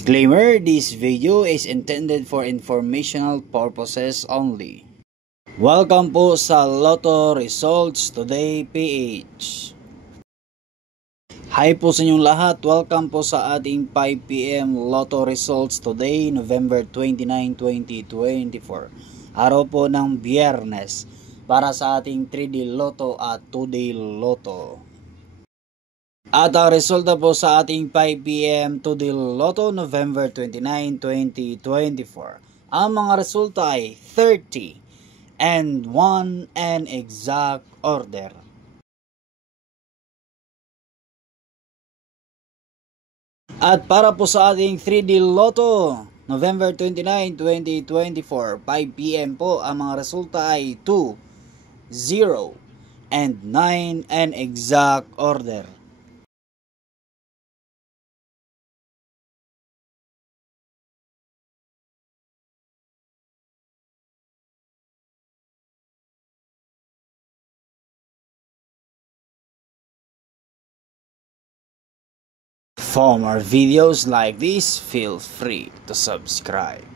Disclaimer, this video is intended for informational purposes only. Welcome po sa Lotto Results Today PH. Hi po sa inyong lahat, welcome po sa ating 5 PM Lotto Results Today, November 29, 2024. Araw po ng Biyernes para sa ating 3D Lotto at 2D Lotto. At ang resulta po sa ating 5 PM 2D Lotto November 29, 2024. Ang mga resulta ay 30 and 1 and exact order. At para po sa ating 3D Lotto November 29, 2024, 5 PM po, ang mga resulta ay 2, 0 and 9 and exact order. For more videos like this, feel free to subscribe.